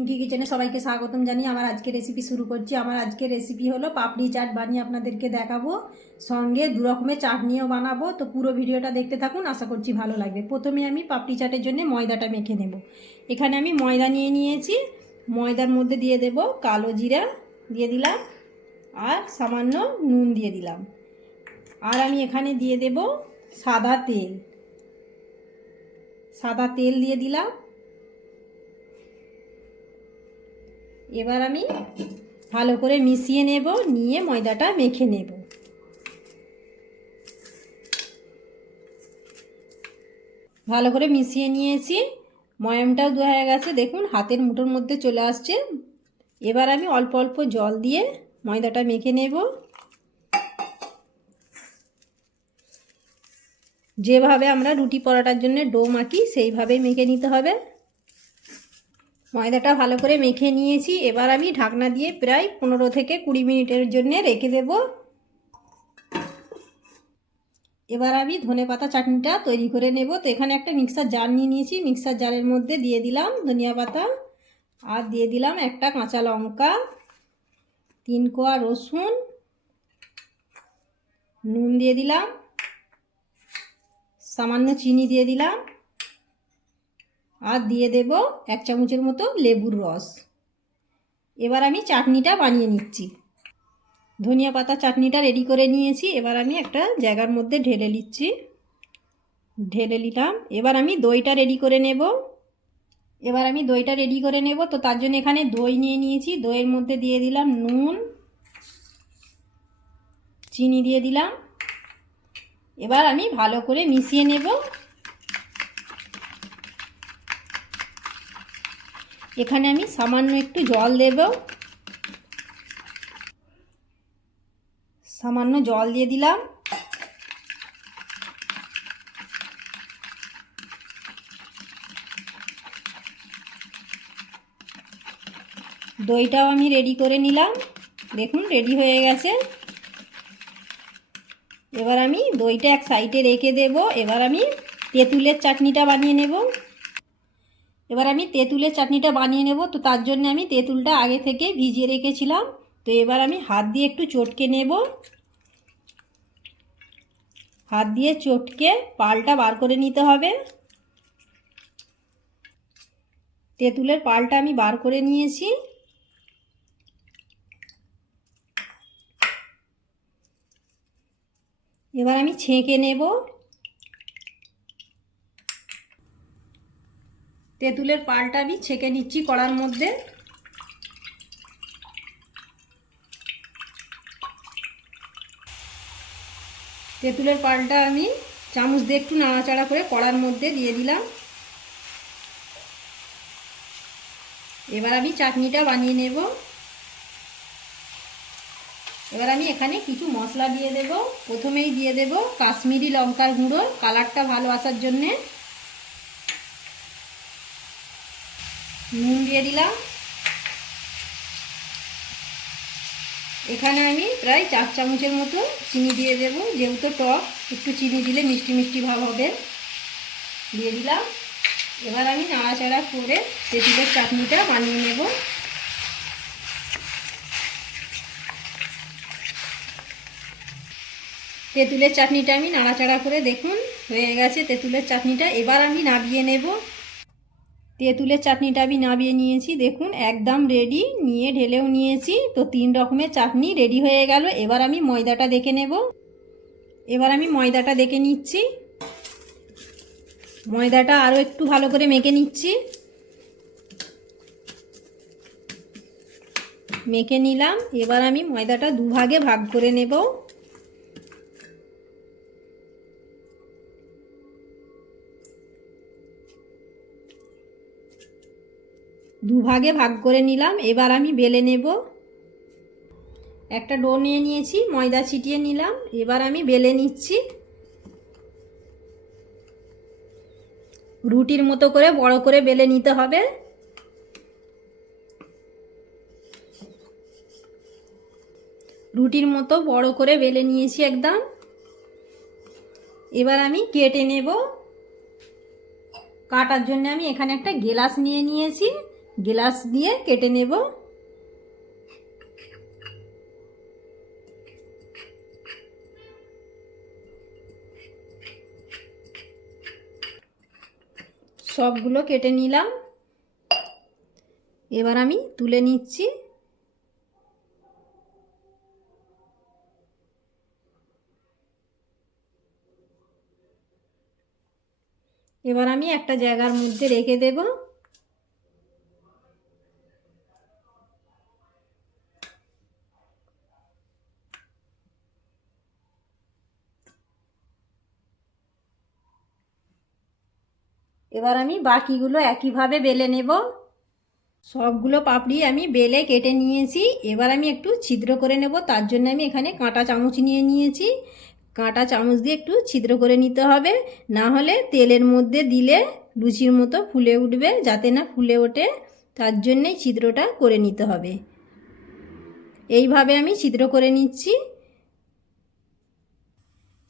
পিঙ্কি কিচেনে সবাইকে স্বাগতম জানিয়ে আমার আজকে রেসিপি শুরু করছি। আমার আজকে রেসিপি হলো পাপড়ি চাট বানিয়ে আপনাদেরকে দেখাবো। সঙ্গে দু রকমের চাটনিও বানাবো। তো পুরো ভিডিওটা দেখতে থাকুন, আশা করছি ভালো লাগবে। প্রথমে আমি পাপড়ি চাটের জন্য ময়দাটা মেখে নেব। এখানে আমি ময়দা নিয়ে নিয়েছি। ময়দার মধ্যে দিয়ে দেব কালো জিরা, দিয়ে দিলাম, আর সামান্য নুন দিয়ে দিলাম। আর আমি এখানে দিয়ে দেব সাদা তেল। সাদা তেল দিয়ে দিলাম। এবার আমি ভালো করে মিশিয়ে নেব, নিয়ে ময়দাটা মেখে নেব। ভালো করে মিশিয়ে নিয়েছি, ময়ামটাও হয়ে গেছে, দেখুন হাতের মুঠোর মধ্যে চলে আসছে। এবার আমি অল্প অল্প জল দিয়ে ময়দাটা মেখে নেব। যেভাবে আমরা রুটি পরোটার জন্য ডো মাখি, সেইভাবেই মেখে নিতে হবে। ময়দাটা ভালো করে মেখে নিয়েছি। এবার আমি ঢাকনা দিয়ে প্রায় পনেরো থেকে কুড়ি মিনিটের জন্য রেখে দেব। এবার আমি ধনে পাতা চাটনিটা তৈরি করে নেব। তো এখানে একটা মিক্সার জার নিয়ে নিয়েছি। মিক্সার জারের মধ্যে দিয়ে দিলাম ধনিয়া পাতা আর দিয়ে দিলাম একটা কাঁচা লঙ্কা, তিন কোয়া রসুন, নুন দিয়ে দিলাম, সামান্য চিনি দিয়ে দিলাম। আর দিয়ে দেব এক চামচের মতো লেবুর রস। এবার আমি চাটনিটা বানিয়ে নিচ্ছি। ধনিয়া পাতা চাটনিটা রেডি করে নিয়েছি। এবার আমি একটা জায়গার মধ্যে ঢেলে নিচ্ছি। ঢেলে নিলাম। এবার আমি দইটা রেডি করে নেব। এবার আমি দইটা রেডি করে নেব। তো তার জন্য এখানে দই নিয়ে নিয়েছি। দইয়ের মধ্যে দিয়ে দিলাম নুন, চিনি দিয়ে দিলাম। এবার আমি ভালো করে মিশিয়ে নেব। এখানে আমি সামান্য একটু জল দেব। সামান্য জল দিয়ে দিলাম। দইটাও আমি রেডি করে নিলাম। দেখুন রেডি হয়ে গেছে। এবার আমি দইটা এক সাইডে রেখে দেব। এবার আমি তেঁতুলের চাটনিটা বানিয়ে নেব। এবার আমি তেঁতুলের চাটনিটা বানিয়ে নেব। তো তার জন্য আমি তেঁতুলটা আগে থেকে ভিজিয়ে রেখেছিলাম। তো এবার আমি হাত দিয়ে একটু চটকে নেব। হাত দিয়ে চটকে পালটা বার করে নিতে হবে। তেঁতুলের পালটা আমি বার করে নিয়েছি। এবার আমি ছেঁকে নেব। তেঁতুলের পালটা আমি ছেঁকে নিচ্ছি কড়ার মধ্যে। তেঁতুলের পালটা আমি চামচ দিয়ে একটু নাড়াচাড়া করে কড়ার মধ্যে দিয়ে দিলাম। এবার আমি চাটনিটা বানিয়ে নেব। এবার আমি এখানে কিছু মশলা দিয়ে দেব। প্রথমেই দিয়ে দেব কাশ্মীরি লঙ্কার গুঁড়ো। কালারটা ভালো আসার জন্যে। নুন দিয়ে দিলাম। এখানে আমি প্রায় চার চামচের মতো চিনি দিয়ে দেব। যেহেতু টক, একটু চিনি দিলে মিষ্টি মিষ্টি ভাব হবে। দিয়ে দিলাম। এবার আমি নাড়াচাড়া করে তেঁতুলের চাটনিটা বানিয়ে নেব। তেঁতুলের চাটনিটা আমি নাড়াচাড়া করে দেখুন, হয়ে গেছে। তেঁতুলের চাটনিটা এবার আমি নাবিয়ে নেব। তেঁতুলের চাটনিটা আমি নামিয়ে নিয়েছি। দেখুন, একদম রেডি নিয়ে ঢেলেও নিয়েছি। তো তিন রকমের চাটনি রেডি হয়ে গেল। এবার আমি ময়দাটা দেখে নেব। এবার আমি ময়দাটা দেখে নিচ্ছি। ময়দাটা আরও একটু ভালো করে মেখে নিচ্ছি। মেখে নিলাম। এবার আমি ময়দাটা দুভাগে ভাগ করে নেব। দুভাগে ভাগ করে নিলাম। এবার আমি বেলে নেব। একটা ডো নিয়ে নিয়েছি, ময়দা ছিটিয়ে নিলাম। এবার আমি বেলে নিচ্ছি। রুটির মতো করে বড় করে বেলে নিতে হবে। রুটির মতো বড় করে বেলে নিয়েছি একদম। এবার আমি কেটে নেব। কাটার জন্য আমি এখানে একটা গেলাস নিয়ে নিয়েছি। গ্লাস দিয়ে কেটে নেব। সবগুলো কেটে নিলাম। এবার আমি তুলে নিচ্ছি। এবার আমি একটা জায়গার মধ্যে রেখে দেব। এবার আমি বাকিগুলো একইভাবে বেলে নেব। সবগুলো পাপড়ি আমি বেলে কেটে নিয়েছি। এবার আমি একটু ছিদ্র করে নেব। তার জন্য আমি এখানে কাঁটা চামচ নিয়ে নিয়েছি। কাঁটা চামচ দিয়ে একটু ছিদ্র করে নিতে হবে। না হলে তেলের মধ্যে দিলে লুচির মতো ফুলে উঠবে, যাতে না ফুলে ওঠে। তার জন্যেই ছিদ্রটা করে নিতে হবে। এইভাবে আমি ছিদ্র করে নিচ্ছি।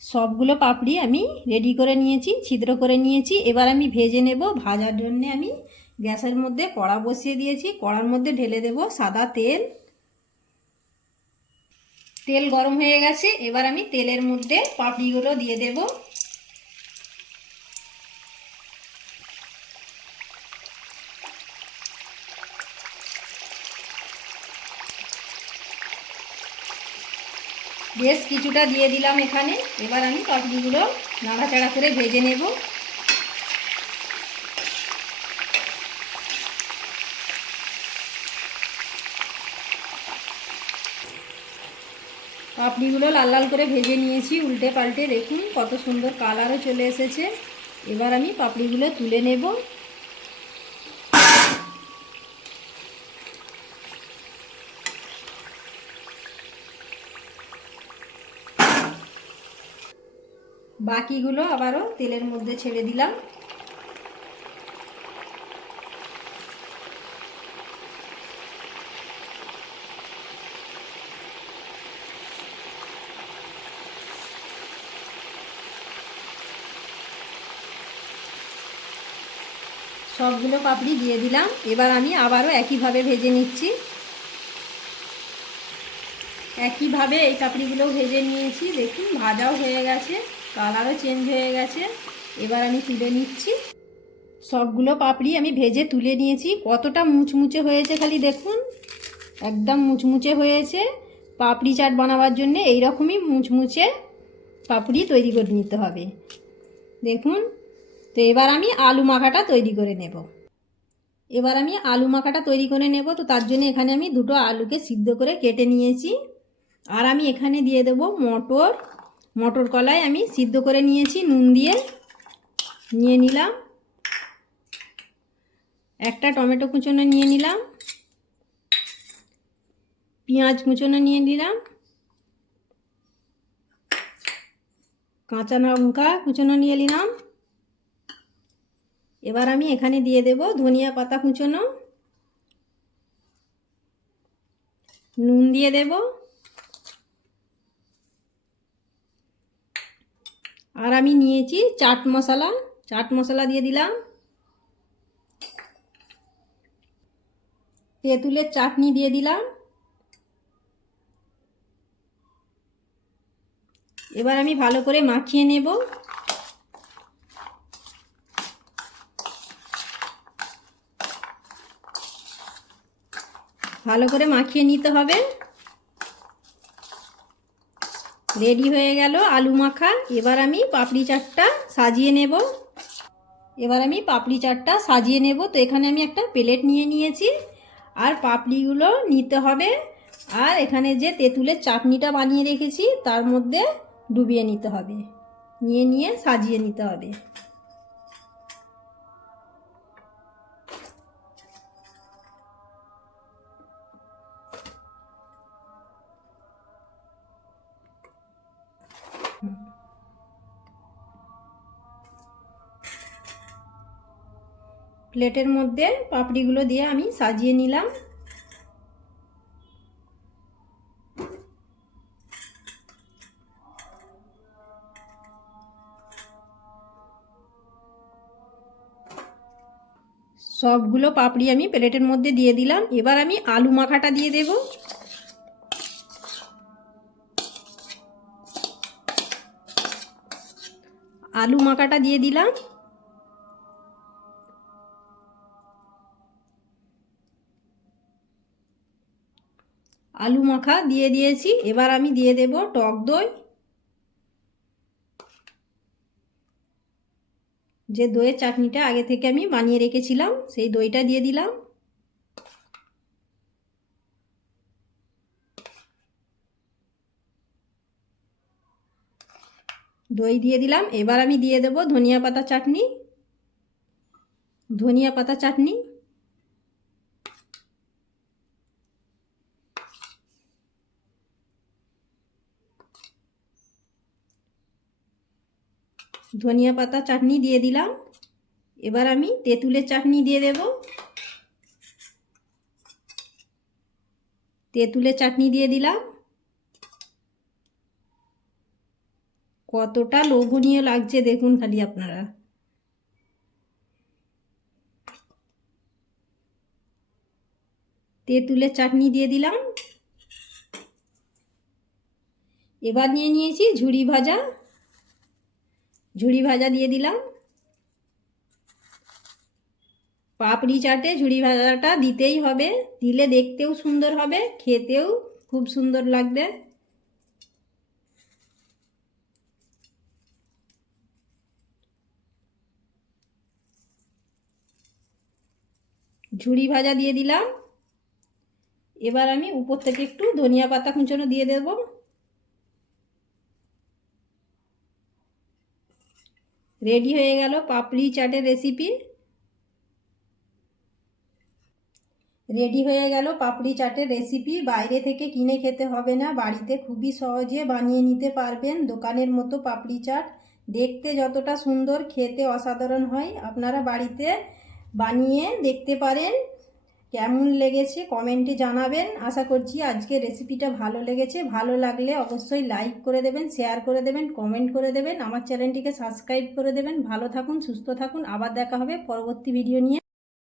সবগুলো পাপড়ি আমি রেডি করে নিয়েছি, ছিদ্র করে নিয়েছি। এবার আমি ভেজে নেব। ভাজার জন্যে আমি গ্যাসের মধ্যে কড়া বসিয়ে দিয়েছি। কড়ার মধ্যে ঢেলে দেব সাদা তেল। তেল গরম হয়ে গেছে। এবার আমি তেলের মধ্যে পাপড়িগুলো দিয়ে দেব। বেশ কিছুটা দিয়ে দিলাম এখানে। এবার আমি পাপড়িগুলো নাড়াচাড়া করে ভেজে নেব। পাপড়িগুলো লাল লাল করে ভেজে নিয়েছি, উল্টে পাল্টে। দেখুন কত সুন্দর কালারও চলে এসেছে। এবার আমি পাপড়িগুলো তুলে নেব। বাকিগুলো আবারও তেলের মধ্যে ছেড়ে দিলাম। সবগুলো পাপড়ি দিয়ে দিলাম। এবার আমি আবারও একইভাবে ভেজে নিচ্ছি। একইভাবে এই পাপড়িগুলো ভেজে নিয়েছি। দেখুন, ভাজাও হয়ে গেছে। কালারও চেঞ্জ হয়ে গেছে। এবার আমি তুলে নিচ্ছি। সবগুলো পাপড়ি আমি ভেজে তুলে নিয়েছি। কতটা মুচমুচে হয়েছে খালি দেখুন। একদম মুচমুচে হয়েছে। পাপড়ি চাট বানাবার জন্য এইরকমই মুচমুচে পাপড়ি তৈরি করে নিতে হবে। দেখুন, তো এবার আমি আলু মাখাটা তৈরি করে নেব। এবার আমি আলু মাখাটা তৈরি করে নেব। তো তার জন্য এখানে আমি দুটো আলুকে সিদ্ধ করে কেটে নিয়েছি। আর আমি এখানে দিয়ে দেব মটর মটর কলাই আমি সিদ্ধ করে নিয়েছি, নুন দিয়ে। নিয়ে নিলাম। একটা টমেটো কুচোনো নিয়ে নিলাম। পেঁয়াজ কুচোনো নিয়ে নিলাম। কাঁচা লঙ্কা কুচোনো নিয়ে নিলাম। এবার আমি এখানে দিয়ে দেব ধনিয়া পাতা কুচোনো। নুন দিয়ে দেব। আর আমি নিয়েছি চাট মশলা চাট মশলা দিয়ে দিলাম। তেঁতুলের চাটনি দিয়ে দিলাম। এবার আমি ভালো করে মাখিয়ে নেব। ভালো করে মাখিয়ে নিতে হবে। রেডি হয়ে গেল আলু মাখা। এবার আমি পাপড়ি চাটটা সাজিয়ে নেব। এবার আমি পাপড়ি চাটটা সাজিয়ে নেব। তো এখানে আমি একটা প্লেট নিয়ে নিয়েছি। আর পাপড়িগুলো নিতে হবে। আর এখানে যে তেঁতুলের চাটনিটা বানিয়ে রেখেছি, তার মধ্যে ডুবিয়ে নিতে হবে। নিয়ে নিয়ে সাজিয়ে নিতে হবে। প্লেটের মধ্যে পাপড়িগুলো দিয়ে আমি সাজিয়ে নিলাম। সবগুলো পাপড়ি আমি প্লেটের মধ্যে দিয়ে দিলাম। এবার আমি আলু মাখাটা দিয়ে দেব। আলু মাখাটা দিয়ে দিলাম। আলু মাখা দিয়ে দিয়েছি। এবার আমি দিয়ে দেব টক দই। যে দইয়ের চাটনিটা আগে থেকে আমি বানিয়ে রেখেছিলাম, সেই দইটা দিয়ে দিলাম। দই দিয়ে দিলাম। এবার আমি দিয়ে দেব ধনিয়া পাতা চাটনি। ধনিয়া পাতা চাটনি ধনিয়া পাতা চাটনি দিয়ে দিলাম। এবার আমি তেঁতুলের চাটনি দিয়ে দেব। তেঁতুলের চাটনি দিয়ে দিলাম। কতটা লোভনীয় লাগছে দেখুন খালি আপনারা। তেঁতুলের চাটনি দিয়ে দিলাম। এবার নিয়ে নিয়েছি ঝুড়ি ভাজা। ঝুড়ি ভাজা দিয়ে দিলাম। পাপড়ি চাটে ঝুড়ি ভাজাটা দিতেই হবে। দিলে দেখতেও সুন্দর হবে, খেতেও খুব সুন্দর লাগবে। ঝুড়ি ভাজা দিয়ে দিলাম। এবার আমি উপর থেকে একটু ধনিয়া পাতা কুঁচনো দিয়ে দেব। রেডি হয়ে গেল পাপড়ি চাটের রেসিপি রেডি হয়ে গেল পাপড়ি চাটের রেসিপি বাইরে থেকে কিনে খেতে হবে না, বাড়িতে খুবই সহজে বানিয়ে নিতে পারবেন। দোকানের মতো পাপড়ি চাট, দেখতে যতটা সুন্দর, খেতে অসাধারণ হয়। আপনারা বাড়িতে বানিয়ে দেখতে পারেন। কেমন লেগেছে কমেন্টে জানাবেন। আশা করছি আজকে রেসিপিটা ভালো লেগেছে। ভালো লাগলে অবশ্যই লাইক করে দেবেন শেয়ার করে দেবেন কমেন্ট করে দেবেন। আমার চ্যানেলটিকে সাবস্ক্রাইব করে দেবেন। ভালো থাকুন, সুস্থ থাকুন। আবার দেখা হবে পরবর্তী ভিডিও নিয়ে।